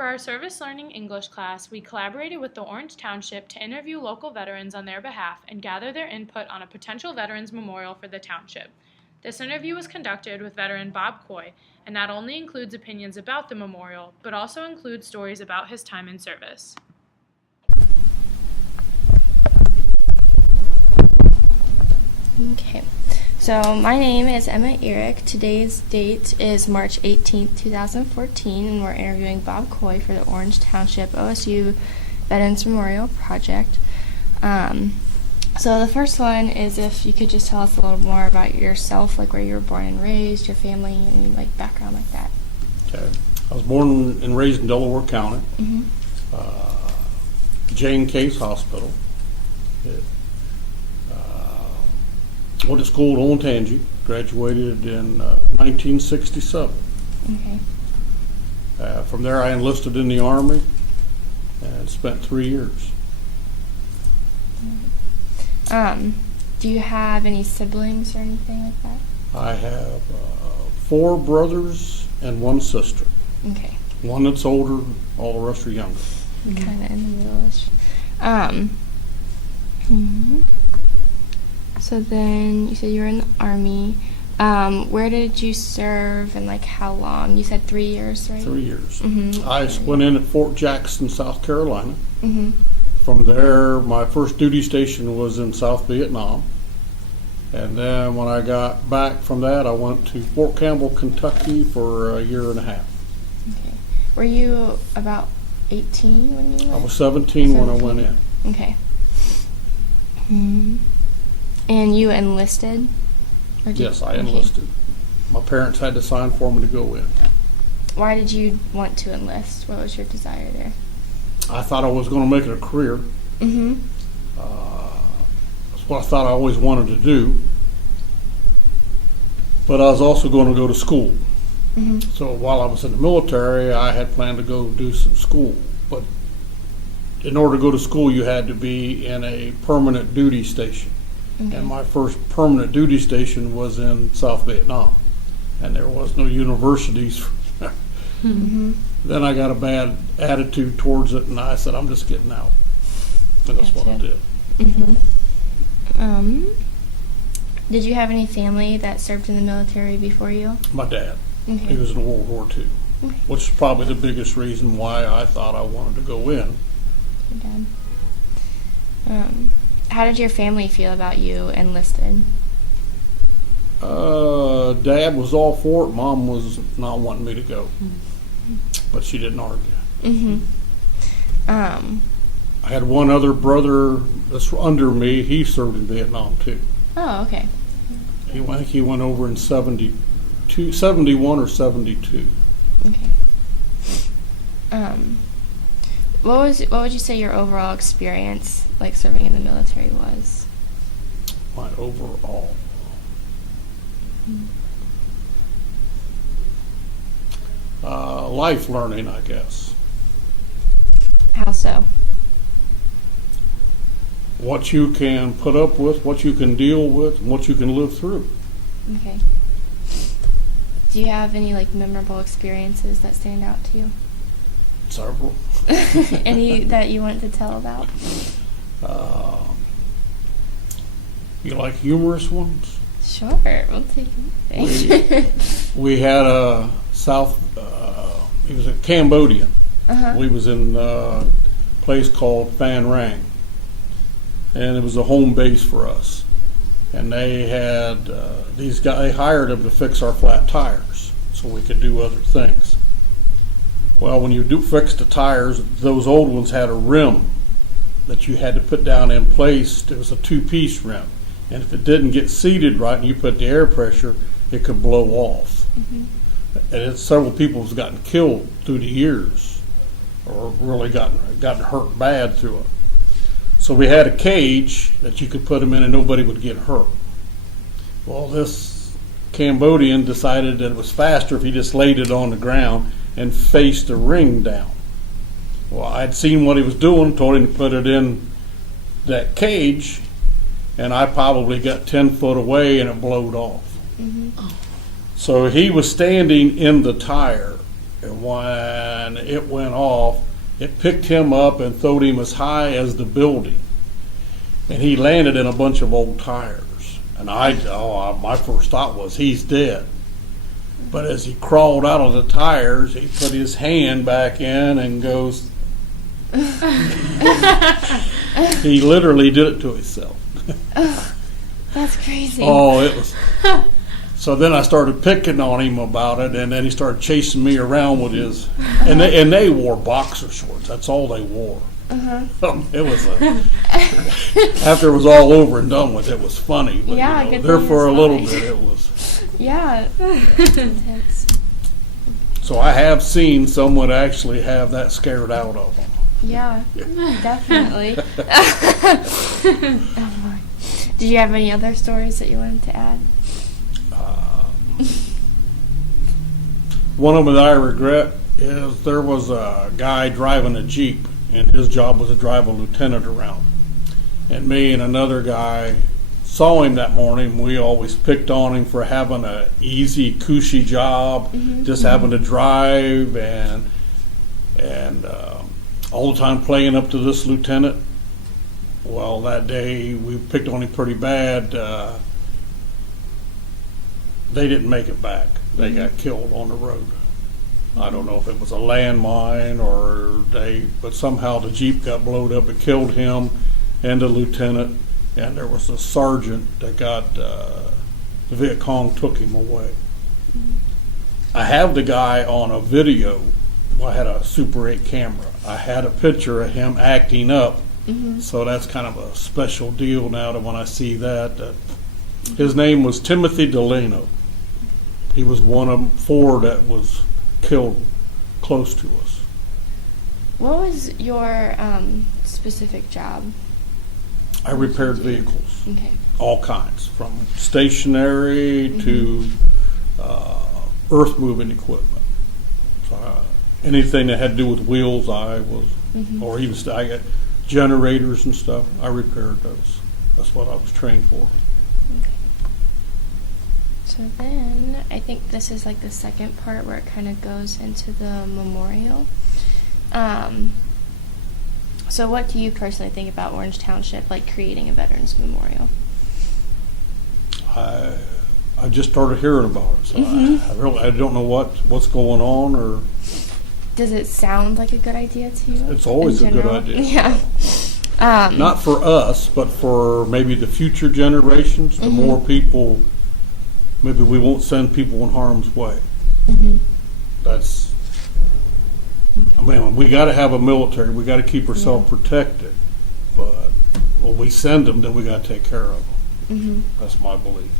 For our Service Learning English class, we collaborated with the Orange Township to interview local veterans on their behalf and gather their input on a potential Veterans Memorial for the Township. This interview was conducted with veteran Bob Coy and not only includes opinions about the memorial, but also includes stories about his time in service. Okay, so my name is Emma Earick. Today's date is March 18th, 2014, and we're interviewing Bob Coy for the Orange Township OSU Veterans Memorial Project. So the first one is if you could just tell us a little more about yourself, like where you were born and raised, your family, any like background like that. Okay. I was born and raised in Delaware County, Jane Case Hospital. Went to school at Bonacci, graduated in 1967. Okay. From there I enlisted in the Army and spent 3 years. Do you have any siblings or anything like that? I have 4 brothers and 1 sister. Okay. One that's older, all the rest are younger. Kind of in the middle-ish. So then you said you were in the Army. Where did you serve and like how long? You said 3 years, right? 3 years. Mm-hmm. I went in at Fort Jackson, South Carolina. Mm-hmm. From there, my first duty station was in South Vietnam. And then when I got back from that, I went to Fort Campbell, Kentucky for a year and a half. Okay. Were you about 18 when you went? I was 17 when I went in. Okay. And you enlisted? Or Yes, I enlisted. My parents had to sign for me to go in. Why did you want to enlist? What was your desire there? I thought I was going to make it a career. Mm-hmm. That's what I thought I always wanted to do. But I was also going to go to school. Mm-hmm. So while I was in the military, I had planned to go do some school. But in order to go to school, you had to be in a permanent duty station. Okay. And my first permanent duty station was in South Vietnam. And there was no universities. Mm-hmm. Then I got a bad attitude towards it, and I said, I'm just getting out. And that's what I Gotcha. did. Mm-hmm. Did you have any family that served in the military before you? My dad. Okay. He was in World War II, Okay. which is probably the biggest reason why I thought I wanted to go in. Your dad. How did your family feel about you enlisted? Dad was all for it. Mom was not wanting me to go. But she didn't argue. Mm-hmm. I had one other brother that's under me. He served in Vietnam, too. Oh, okay. I think he went over in 71 or 72. Okay. What would you say your overall experience like serving in the military was? My overall. Life learning, I guess. How so? What you can put up with, what you can deal with, and what you can live through. Okay. Do you have any like memorable experiences that stand out to you? Several. Any that you want to tell about? You like humorous ones? Sure, we'll take anything. We had a he was a Cambodian. Uh-huh. We was in a place called Phan Rang, and it was a home base for us. And they had these guys. They hired them to fix our flat tires so we could do other things. Well, when you do fix the tires, those old ones had a rim that you had to put down in place. It was a 2-piece rim, and if it didn't get seated right and you put the air pressure, it could blow off. Mm-hmm. And several people have gotten killed through the years, or really gotten hurt bad through it. So we had a cage that you could put them in and nobody would get hurt. Well, this Cambodian decided that it was faster if he just laid it on the ground and faced the ring down. Well, I'd seen what he was doing, told him to put it in that cage, and I probably got 10 foot away and it blowed off. Mm-hmm. So he was standing in the tire and when it went off, it picked him up and throwed him as high as the building. And he landed in a bunch of old tires. And my first thought was, he's dead. But as he crawled out of the tires, he put his hand back in and goes, he literally did it to himself. That's crazy. Oh, it was. So then I started picking on him about it, and then he started chasing me around with his, and they wore boxer shorts. That's all they wore. It was after it was all over and done with, it was funny. But, Yeah, you know, good there thing for a it's little funny. bit, it was. Yeah. Intense. So I have seen someone actually have that scared out of them. Yeah, definitely. Oh, my. Did you have any other stories that you wanted to add? One of them that I regret is there was a guy driving a Jeep, and his job was to drive a lieutenant around. And me and another guy saw him that morning. We always picked on him for having a easy, cushy job, just having to drive and all the time playing up to this lieutenant. Well, that day we picked on him pretty bad. They didn't make it back. They got killed on the road. I don't know if it was a landmine but somehow the Jeep got blowed up. It killed him and the lieutenant, and there was a sergeant that got, the Viet Cong took him away. I have the guy on a video. I had a Super 8 camera. I had a picture of him acting up, so that's kind of a special deal now that when I see that. His name was Timothy Delano. He was one of 4 that was killed close to us. What was your specific job? I repaired vehicles, Okay. all kinds, from stationary to earth moving equipment. So, anything that had to do with wheels, I was, or even I got generators and stuff. I repaired those. That's what I was trained for. So then, I think this is like the second part where it kind of goes into the memorial. So what do you personally think about Orange Township, like creating a Veterans Memorial? I just started hearing about it, so I don't know what's going on, or Does it sound like a good idea to you? it's always in a good general? idea. Yeah. Not for us, but for maybe the future generations. The more people, maybe we won't send people in harm's way. That's, I mean, we got to have a military. We got to keep ourselves protected. But when we send them, then we got to take care of them. That's my belief.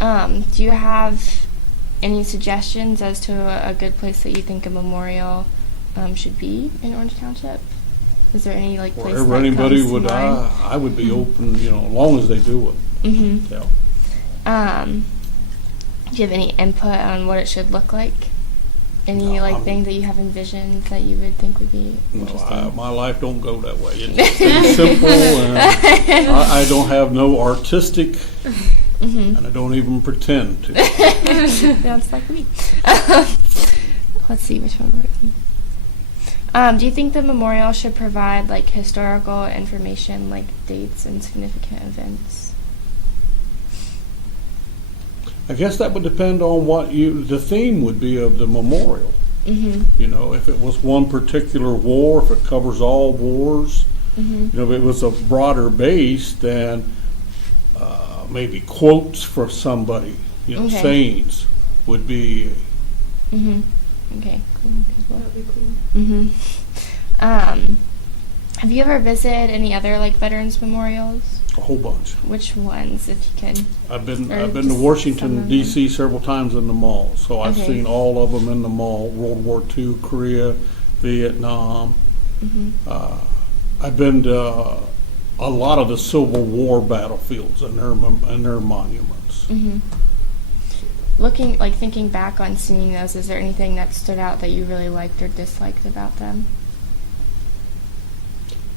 Do you have any suggestions as to a good place that you think a memorial should be in Orange Township? Is there any place Wherever that anybody comes to would, mind? I would be open, as long as they do it. Yeah. Do you have any input on what it should look like? Any thing that you have envisioned that you would think would be interesting? My life don't go that way. It's pretty simple, and I don't have no artistic, and I don't even pretend to. Sounds like me. Let's see which one we're doing. Do you think the memorial should provide historical information, like dates and significant events? I guess that would depend on what the theme would be of the memorial. If it was one particular war, if it covers all wars, if it was a broader base, then maybe quotes for somebody, sayings would be. Okay, cool. That'd be cool. Have you ever visited any other veterans memorials? A whole bunch. Which ones, if you can? I've been Or to just some Washington of D.C. several times in the mall, so I've Okay. seen all of them in the mall. World War II, Korea, Vietnam. I've been to a lot of the Civil War battlefields and their monuments. Thinking back on seeing those, is there anything that stood out that you really liked or disliked about them?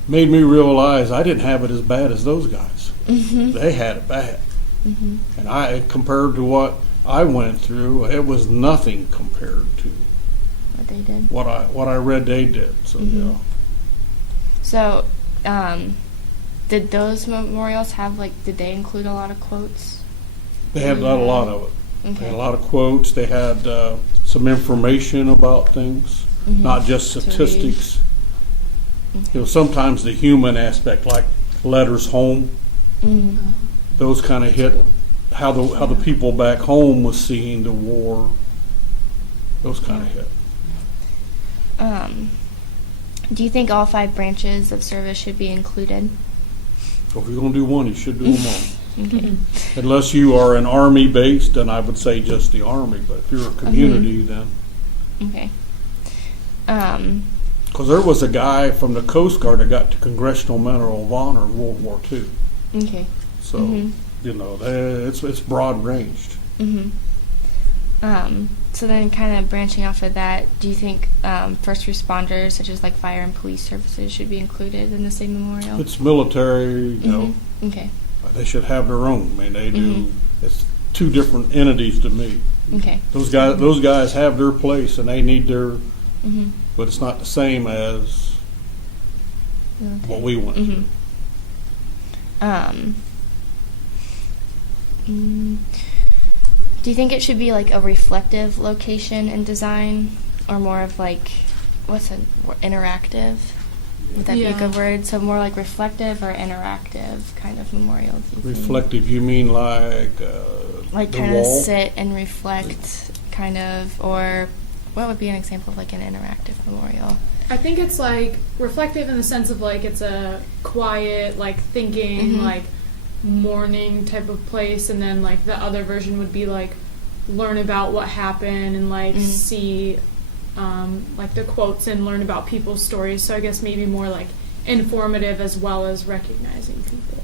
Made me realize I didn't have it as bad as those guys. They had it bad, and compared to what I went through, it was nothing compared to they did. What I read they did. So Mhm. yeah. So, did those memorials have did they include a lot of quotes? They had a lot of it. They Okay. had a lot of quotes. They had some information about things, Mhm. not just To read. statistics. Okay. Sometimes the human aspect, like letters home, Mhm. those kind of hit how the people back home was seeing the war. Those kind of hit. Do you think all 5 branches of service should be included? So if you're going to do one, you should do them all. Okay. Unless you are an Army based, then I would say just the Army. But if you're a community, then Okay. because there was a guy from the Coast Guard that got the Congressional Medal of Honor in World War II. Okay. So Mhm. it's broad ranged. Mhm. So then, kind of branching off of that, do you think first responders, such as fire and police services, should be included in the same memorial? It's military, you know. Mhm. Okay. They should have their own. I mean, they do. Mhm. It's 2 different entities to me. Okay. Those guys have their place and they need their, Mhm. but it's not the same as what we went Mhm. through. Do you think it should be a reflective location in design, or more of interactive? Would that be a good word? So more reflective or interactive kind of memorial? Do you think? Reflective, you mean Like the kind of wall? sit and reflect, kind of, or what would be an example of an interactive memorial? I think it's reflective in the sense of it's a quiet, thinking, Mhm. mourning type of place, and then the other version would be learn about what happened and Mhm. see the quotes and learn about people's stories. So I guess maybe more informative as well as recognizing people.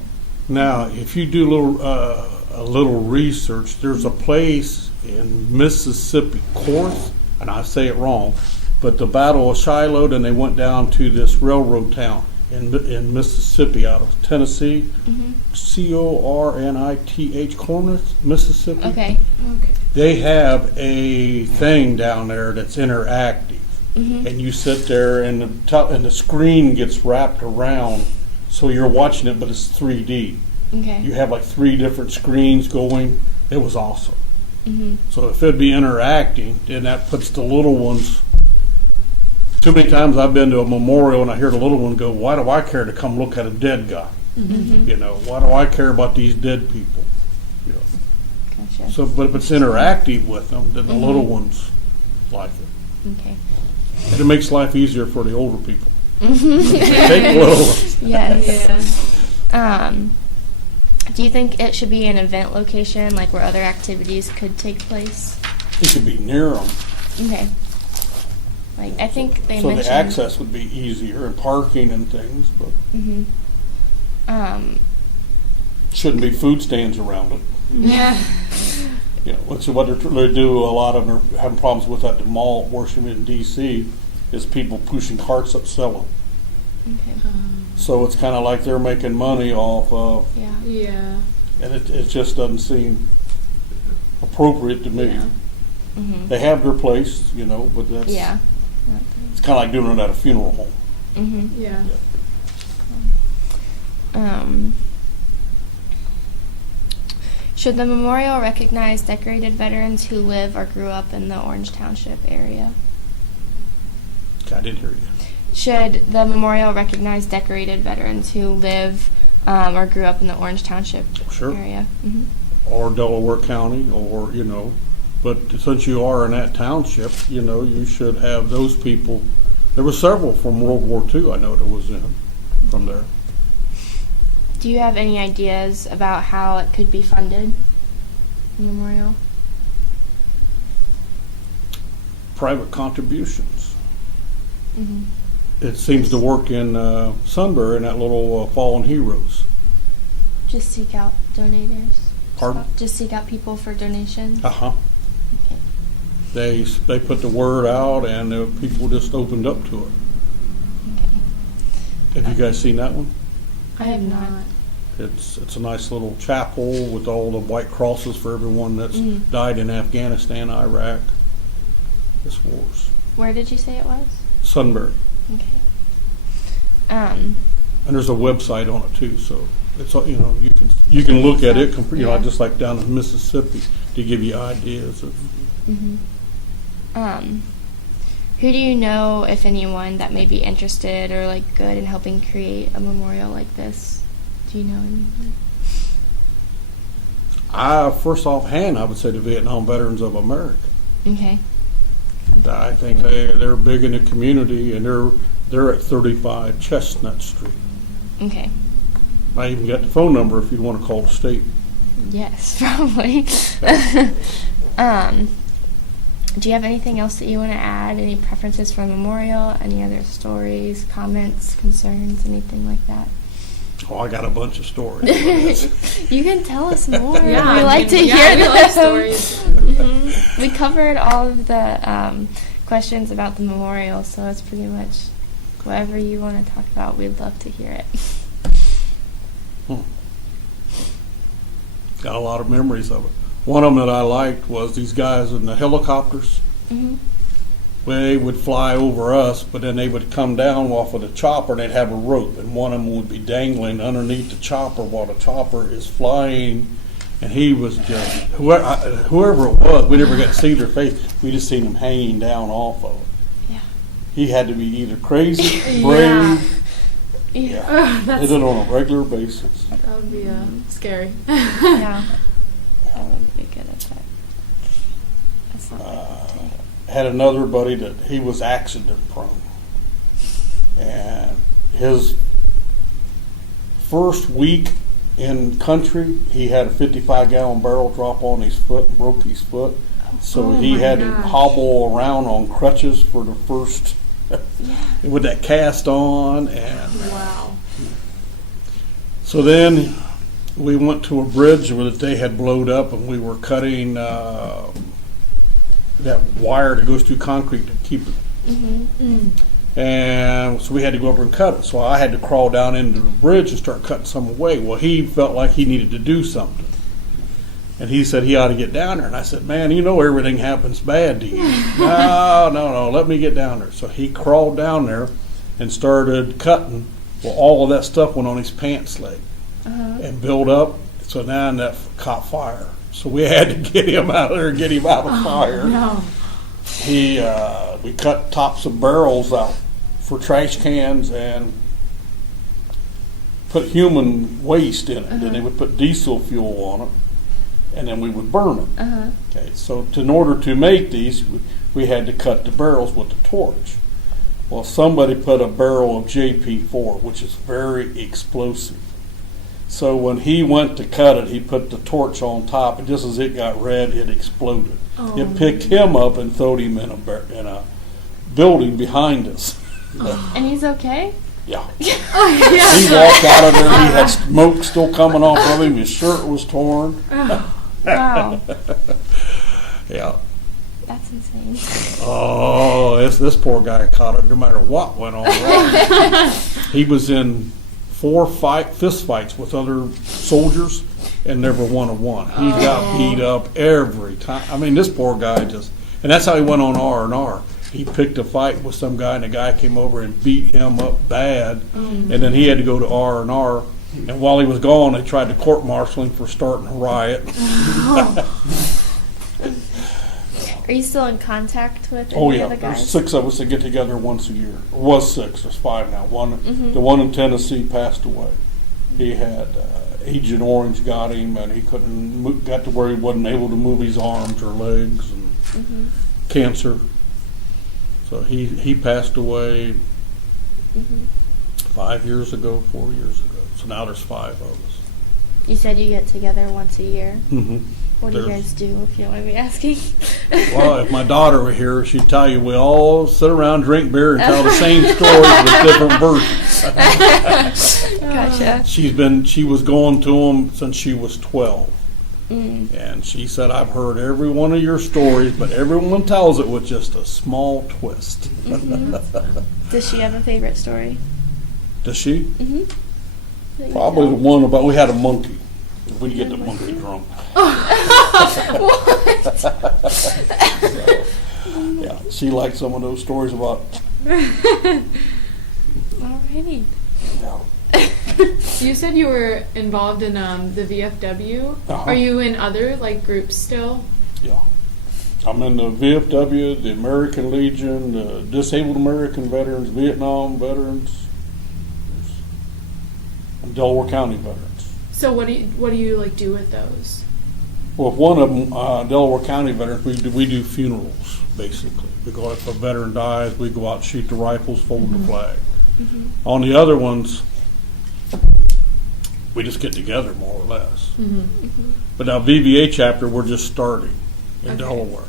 Now, if you do a little research, there's a place in Mississippi, Corinth, and I say it wrong, but the Battle of Shiloh, and they went down to this railroad town in Mississippi out of Tennessee, Mm-hmm. Cornith, Corinth, Mississippi. Okay. Okay. They have a thing down there that's interactive, Mm-hmm. and you sit there, and the screen gets wrapped around, so you're watching it, but it's 3D. Okay. You have 3 different screens going. It was awesome. Mm-hmm. So if it'd be interacting, then that puts the little ones. Too many times I've been to a memorial and I hear the little one go, "Why do I care to come look at a dead guy? Mm-hmm. You know, why do I care about these dead people?" You know. Gotcha. So, but if it's interactive with them, then the Mhm. little ones like it. Okay. And it makes life easier for the older people. Mm-hmm. Take the little ones. Yes. Do you think it should be an event location, where other activities could take place? It could be near them. Okay. I think they So mentioned. the access would be easier and parking and things, but Mm-hmm. shouldn't be food stands around it. Yeah. You know, what they do a lot of them are having problems with at the mall, Washington D.C., is people pushing carts up selling. Okay. So it's kind of like they're making money off of, Yeah. Yeah. and it just doesn't seem appropriate to me. Yeah. Mm-hmm. They have their place, you know, but that's Yeah. it's kind of like doing it at a funeral home. Mm-hmm. Yeah. Should the memorial recognize decorated veterans who live or grew up in the Orange Township area? I didn't hear you. Should the memorial recognize decorated veterans who live or grew up in the Orange Township Sure. area? Mm-hmm. Or Delaware County, or, you know, but since you are in that township, you know, you should have those people. There were several from World War II I know that was in from there. Do you have any ideas about how it could be funded, the memorial? Private contributions. Mm-hmm. It seems to work in Sunbury in that little Fallen Heroes. Just seek out donators? Pardon? Just seek out people for donations? Uh-huh. Okay. They put the word out, and people just opened up to it. Okay. Have you guys seen that one? I have not. It's a nice little chapel with all the white crosses for everyone that's Mhm. died in Afghanistan, Iraq, this wars. Where did you say it was? Sunbury. Okay. And there's a website on it too, so it's, you can look at it, Yeah. just like down in Mississippi, to give you ideas of. Who do you know, if anyone, that may be interested or like good in helping create a memorial like this? Do you know anyone? First offhand, I would say the Vietnam Veterans of America. Okay. I think they're big in the community, and they're at 35 Chestnut Street. Okay. I even got the phone number if you'd want to call the state. Yes, probably. Do you have anything else that you want to add? Any preferences for a memorial? Any other stories, comments, concerns, anything like that? Oh, I got a bunch of stories. You can tell us more. Yeah, we like to hear we them. like stories. We covered all of the questions about the memorial, so it's pretty much whatever you want to talk about. We'd love to hear it. Got a lot of memories of it. One of them that I liked was these guys in the helicopters. They would fly over us, but then they would come down off of the chopper and they'd have a rope, and one of them would be dangling underneath the chopper while the chopper is flying. And he was just, whoever it was, we never got to see their face. We just seen him hanging down off of it. Yeah. He had to be either crazy, brave. Yeah. Did it on a regular basis. That would be scary. Yeah. I wouldn't be good at that. That's not my thing. Had another buddy that he was accident prone, and his first week in country, he had a 55-gallon barrel drop on his foot and broke his foot. So he had to hobble around on crutches for the first, with that cast on. And Wow. so then we went to a bridge that they had blowed up, and we were cutting that wire that goes through concrete to keep it. And so we had to go over and cut it. So I had to crawl down into the bridge and start cutting some away. Well, he felt like he needed to do something. And he said he ought to get down there. And I said, man, everything happens bad to you. No, let me get down there. So he crawled down there and started cutting. Well, all of that stuff went on his pants leg and built up. So now that caught fire. So we had to get him out of there and get him out of fire. No. We cut tops of barrels out for trash cans and put human waste in it. Then they would put diesel fuel on it, and then we would burn it. Okay, so in order to make these, we had to cut the barrels with the torch. Well, somebody put a barrel of JP4, which is very explosive. So when he went to cut it, he put the torch on top, and just as it got red, it exploded. It picked him up and threw him in a building behind us. And he's okay? Yeah. He walked out of there. He had smoke still coming off of him. His shirt was torn. Wow. Yeah. That's insane. Oh, this poor guy caught it no matter what went on. Right? He was in 4 fist fights with other soldiers and never won a one. He got beat up every time. I mean, this poor guy and that's how he went on R&R. He picked a fight with some guy, and the guy came over and beat him up bad, and then he had to go to R&R. And while he was gone, they tried to court-martial him for starting a riot. Are you still in contact with Oh any yeah, of the there's guys? 6 6 of us that get together once a year. It was 6. There's 5 now. The one in Tennessee passed away. He had Agent Orange got him, and he got to where he wasn't able to move his arms or legs, and cancer. So he passed away 5 years ago, 4 years ago. So now there's 5 of us. You said you get together once a year. What do you There's- guys do, if you don't mind me asking? Well, if my daughter were here, she'd tell you we all sit around, drink beer, and tell the same stories with different versions. Gotcha. She was going to them since she was 12. And she said, I've heard every one of your stories, but everyone tells it with just a small twist. Does she have a favorite story? Does she? That you Probably the tell? one about we had a monkey. We'd get the monkey drunk. Yeah, she liked some of those stories about, Alrighty. yeah. You said you were involved in the VFW. Uh-huh. Are you in other like groups still? Yeah. I'm in the VFW, the American Legion, the Disabled American Veterans, Vietnam Veterans, and Delaware County Veterans. So what do you like do with those? Well, one of them, Delaware County Veterans, we do funerals, basically. We go, if a veteran dies, we go out and shoot the rifles, fold the flag. Mm-hmm. On the other ones, we just get together more or less. Mm-hmm. But now VVA chapter, we're just starting in Okay. Delaware.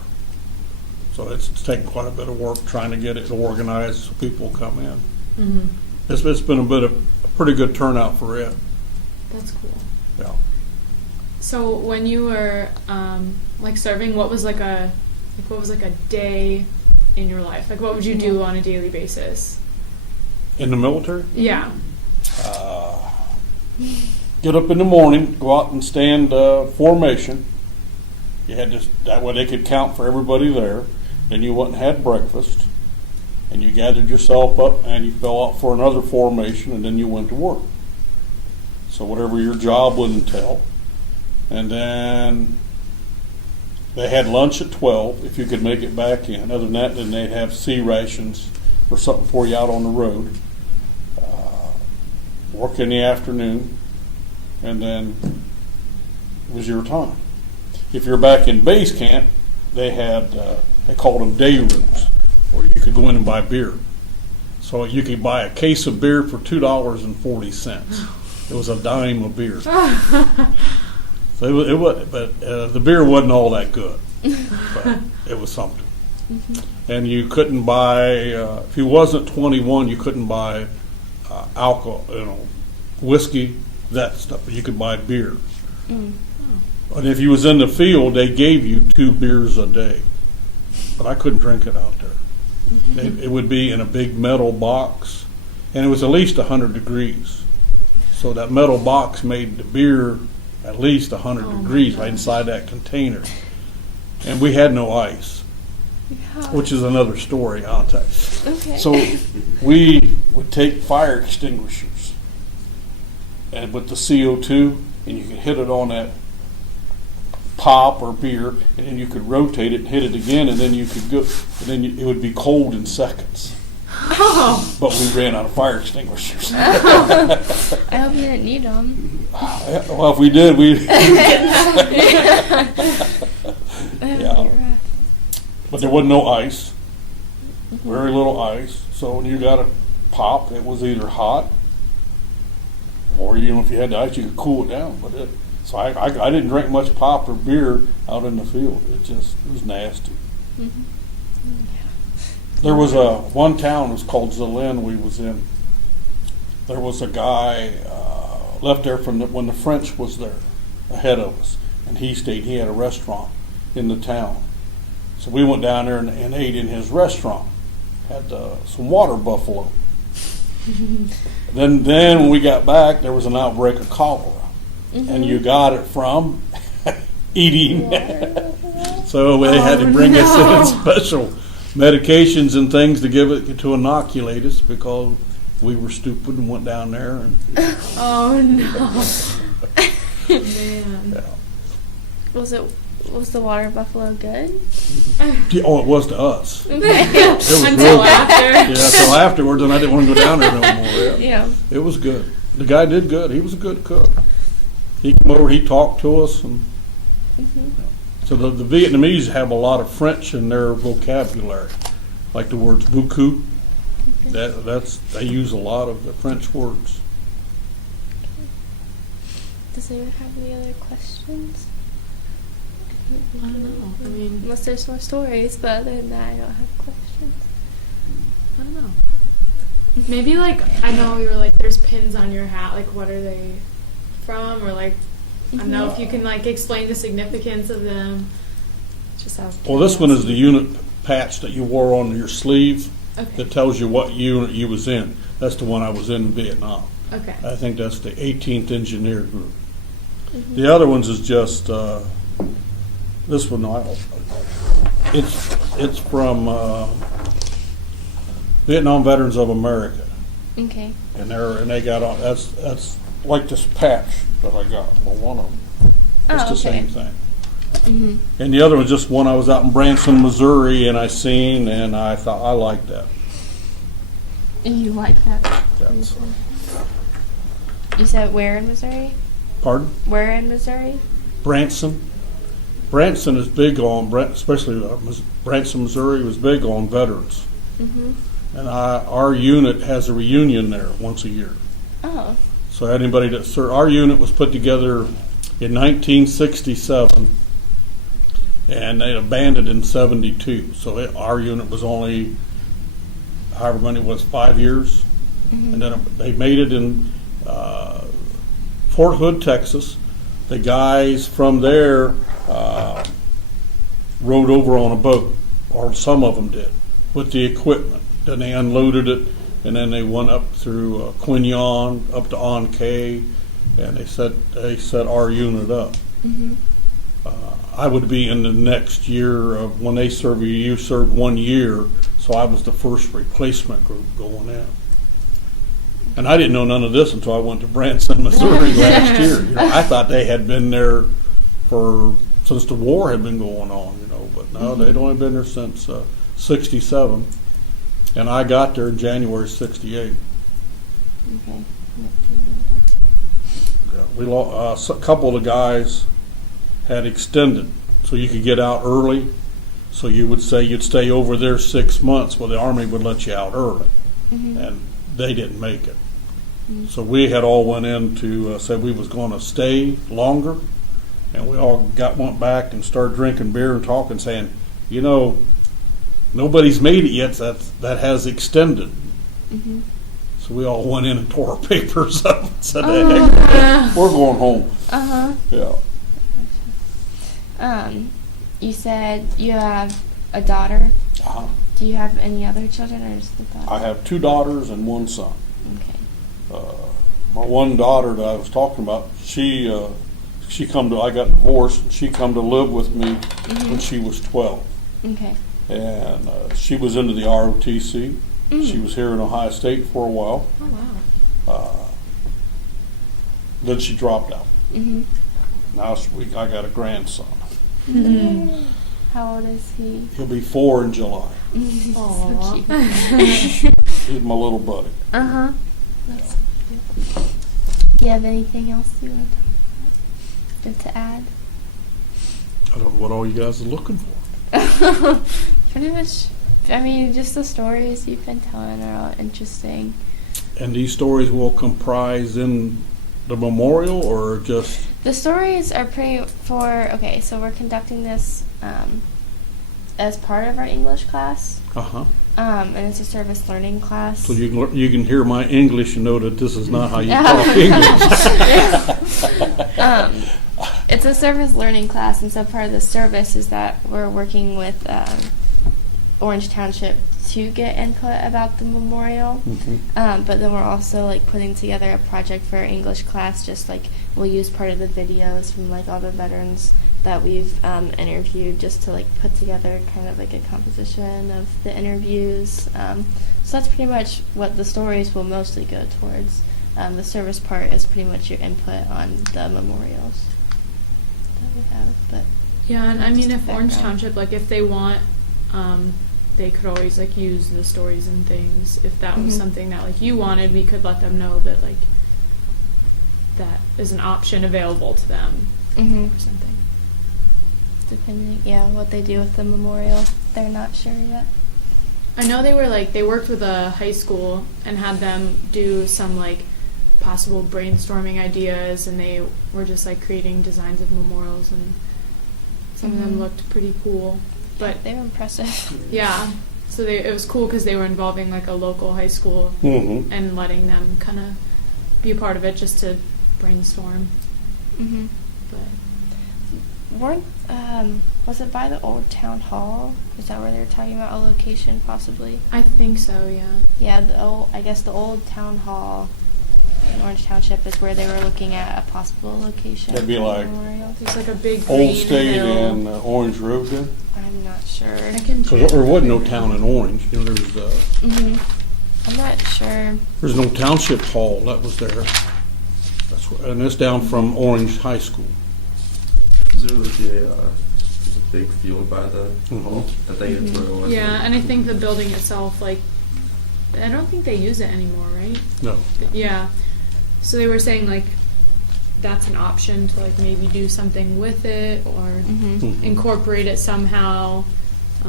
So it's taken quite a bit of work trying to get it organized so people come in. Mm-hmm. It's been a pretty good turnout for it. That's cool. Yeah. So when you were like serving, what was like a day in your life? Like what would you do on a daily basis? In the military, Yeah. get up in the morning, go out and stand formation. You had to, that way they could count for everybody there. Then you went and had breakfast, and you gathered yourself up and you fell out for another formation, and then you went to work. So whatever your job would entail. And then they had lunch at 12 if you could make it back in. Other than that, then they'd have C rations or something for you out on the road. Work in the afternoon, and then it was your time. If you're back in base camp, they had, they called them day rooms, where you could go in and buy beer. So you could buy a case of beer for $2.40. It was a dime of beer. So it was, but the beer wasn't all that good, but it was something. And you couldn't buy, if you wasn't 21, you couldn't buy alcohol, whiskey, that stuff. But you could buy beer. And if you was in the field, they gave you 2 beers a day. But I couldn't drink it out there. It would be in a big metal box, and it was at least 100 degrees. So that metal box made the beer at least 100 degrees right inside that container. And we had no ice, which is another story, I'll tell you. Okay. So we would take fire extinguishers and with the CO2, and you could hit it on that pop or beer, and then you could rotate it and hit it again, and then you could go, and then it would be cold in seconds. Oh. But we ran out of fire extinguishers. I hope you didn't need them. Well, if we did, we. Yeah. But there wasn't no ice. Very little ice. So when you got a pop, it was either hot, or if you had the ice, you could cool it down. But so I didn't drink much pop or beer out in the field. It was nasty. There was one town, it was called Zelen, we was in. There was a guy left there from when the French was there ahead of us, and he had a restaurant in the town. So we went down there and ate in his restaurant. Had some water buffalo. Then when we got back, there was an outbreak of cholera, and you got it from eating. So they had to bring us in special medications and things to give it to inoculate us because we were stupid and went down there and. Oh no! Man. Yeah. Was the water buffalo good? Oh, it was to us. It was Until real- after. Yeah, until afterwards, and I didn't want to go down there no more. Yeah. It was good. The guy did good. He was a good cook. He came over, he talked to us, and so the Vietnamese have a lot of French in their vocabulary, like the words beaucoup. They use a lot of the French words. Does anyone have any other questions? I don't know. I mean, Unless there's more stories, but other than that, I don't have questions. I don't know. Maybe like I know you were like there's pins on your hat. Like what are they from? Or like I don't know if you can like explain the significance of them. Just out of Well, this one is the curiosity. unit patch that you wore on your sleeve Okay. that tells you what unit you was in. That's the one I was in Vietnam. Okay. I think that's the 18th Engineer Group. The other ones is just this one. It's from Vietnam Veterans of America, Okay. and they got on. That's like this patch that I got. Well, one of them. It's Oh, the okay. same thing. Mhm. And the other was just one I was out in Branson, Missouri, and I seen, and I thought I liked that. And you like that? That's, You said where in Missouri? pardon? Where in Missouri? Branson. Branson is big on, especially Branson, Missouri was big on veterans. Mhm. And our unit has a reunion there once a year. Oh. So anybody that served, our unit was put together in 1967, and they abandoned in 72. So our unit was only, however many it was, 5 years. Mhm. And then they made it in Fort Hood, Texas. The guys from there rode over on a boat, or some of them did, with the equipment. Then they unloaded it, and then they went up through Quignon, up to Ankh, and they set our unit up. Mhm. I would be in the next year of when they serve you. You served 1 year, so I was the first replacement group going in. And I didn't know none of this until I went to Branson, Missouri last year. You know, I thought they had been there since the war had been going on. You know, but no, they'd only been there since '67, and I got there in January '68. Okay. A couple of the guys had extended, so you could get out early. So you would say you'd stay over there 6 months. Well, the Army would let you out early, Mhm. and they didn't make it. Mm. So we had all went in to say we was going to stay longer, and we all went back and started drinking beer and talking, saying, you know, nobody's made it yet that has extended. Mhm. So we all went in and tore our papers up and said, hey, we're going home. Uh-huh. Yeah. You said you have a daughter. Uh-huh. Do you have any other children, or just the daughter? I have 2 daughters and 1 son. Okay. My one daughter that I was talking about, I got divorced, and she come to live with me when she was 12. Okay. And she was into the ROTC. Mm. She was here in Ohio State for a while. Oh, wow. Then she dropped out. Mhm. Now I got a grandson. Mm. How old is he? He'll be 4 in July. So Aw. cute. He's my little buddy. Uh-huh. That's so cute. Do you have anything else you want to add? I don't know what all you guys are looking for. Pretty much, I mean, just the stories you've been telling are all interesting. And these stories will comprise in the memorial, or just... The stories are okay, so we're conducting this as part of our English class. Uh-huh. And it's a service learning class. So you can hear my English and know that this is not how you talk English. It's a service learning class, and so part of the service is that we're working with Orange Township to get input about the memorial. Mhm. But then we're also like putting together a project for our English class. Just like we'll use part of the videos from like all the veterans that we've interviewed, just to like put together kind of like a composition of the interviews. So that's pretty much what the stories will mostly go towards. The service part is pretty much your input on the memorials that we have. But Yeah, and I mean, Just if a Orange background. Township, like, if they want, they could always, like, use the stories and things. If that was Mhm. something that, like, you wanted, we could let them know that, like, that is an option available to them mhm. or something. Depending, what they do with the memorial, they're not sure yet. I know they worked with a high school and had them do some, like, possible brainstorming ideas, and they were just, like, creating designs of memorials, and some of them Mhm. looked pretty cool. But They were impressive. yeah, so it was cool because they were involving, like, a local high school Mhm. and letting them kind of be a part of it just to brainstorm. Mhm. But Was it by the old town hall? Is that where they were talking about a location possibly? I think so, yeah. Yeah, I guess the old town hall in Orange Township is wwhere they were looking at a possible location. That'd be for like memorial. There's like a big Old green State hill. and Orange Road then? I'm not sure. I can Because there wasn't no town in Orange. You know, I'm not sure. there's no township hall that was there. And it's down from Orange High School. Is there like there's a big field by the hall that they had put on? Yeah, and I think the building itself, like, I don't think they use it anymore, right? No. Yeah. So they were saying, like, that's an option to, like, maybe do something with it or incorporate it somehow. I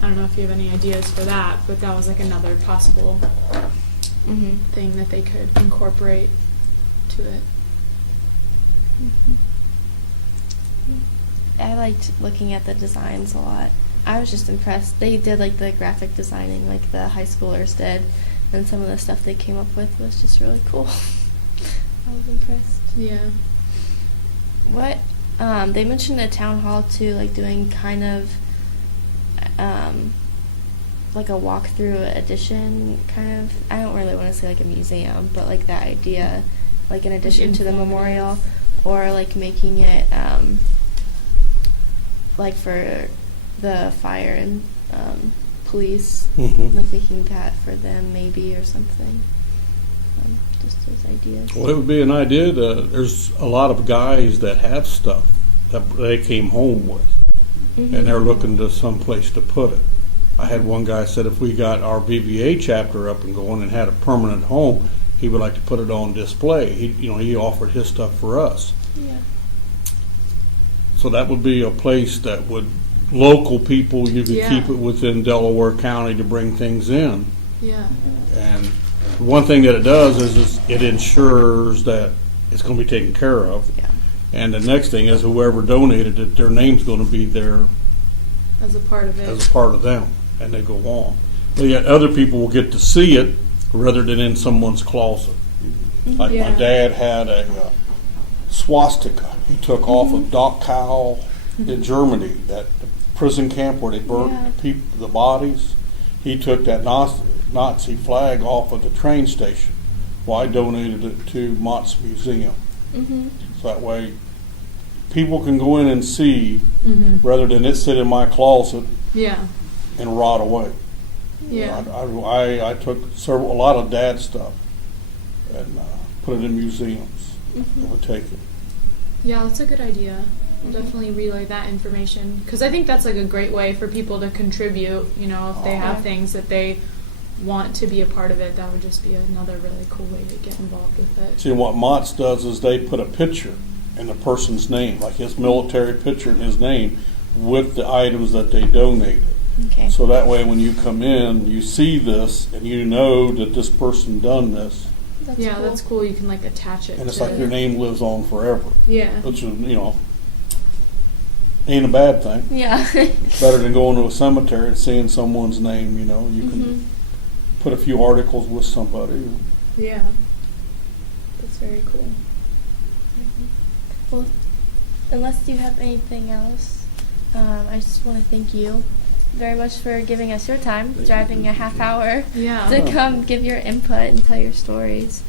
don't know if you have any ideas for that, but that was, like, another possible thing that they could incorporate to it. I liked looking at the designs a lot. I was just impressed. They did like the graphic designing like the high schoolers did, and some of the stuff they came up with was just really cool. I was impressed. Yeah. What they mentioned at town hall too, like doing kind of like a walkthrough edition kind of. I don't really want to say like a museum, but like that idea, like in addition to the memorial, or like making it like for the fire and police, like making that for them maybe or something. Just those ideas. Well, it would be an idea. There's a lot of guys that have stuff that they came home with, and they're looking to some place to put it. I had one guy said if we got our BVA chapter up and going and had a permanent home, he would like to put it on display. He offered his stuff for us. Yeah. So that would be a place that would, local people, you could Yeah. keep it within Delaware County to bring things in. Yeah. And one thing that it does is it ensures that it's going to be taken care of. Yeah. And the next thing is whoever donated it, their name's going to be there As a part of it. as a part of them, and they go on. But yet other people will get to see it rather than in someone's closet. Like my Yeah. dad had a swastika he took off of Dachau in Germany, that prison camp where they burnt the bodies. He took that Nazi flag off of the train station. Well, I donated it to Mott's Museum. So that way people can go in and see rather than it sit in my closet Yeah. and rot away. Yeah. I took a lot of Dad's stuff and put it in museums. That would take it. Yeah, that's a good idea. We'll definitely relay that information because I think that's like a great way for people to contribute. You know, if they have things that they want to be a part of it, that would just be another really cool way to get involved with it. See, what Mott's does is they put a picture in the person's name, like his military picture in his name, with the items that they donated. Okay. So that way when you come in, you see this and you know that this person done this. That's Yeah, cool. that's cool. You can like attach it. And it's to like your name lives on forever. Yeah. Which is, ain't a bad thing. Yeah. It's better than going to a cemetery and seeing someone's name, You can put a few articles with somebody. Yeah. That's very cool. Well, unless you have anything else, I just want to thank you very much for giving us your time, driving a half hour Yeah. to come give your input and tell your stories.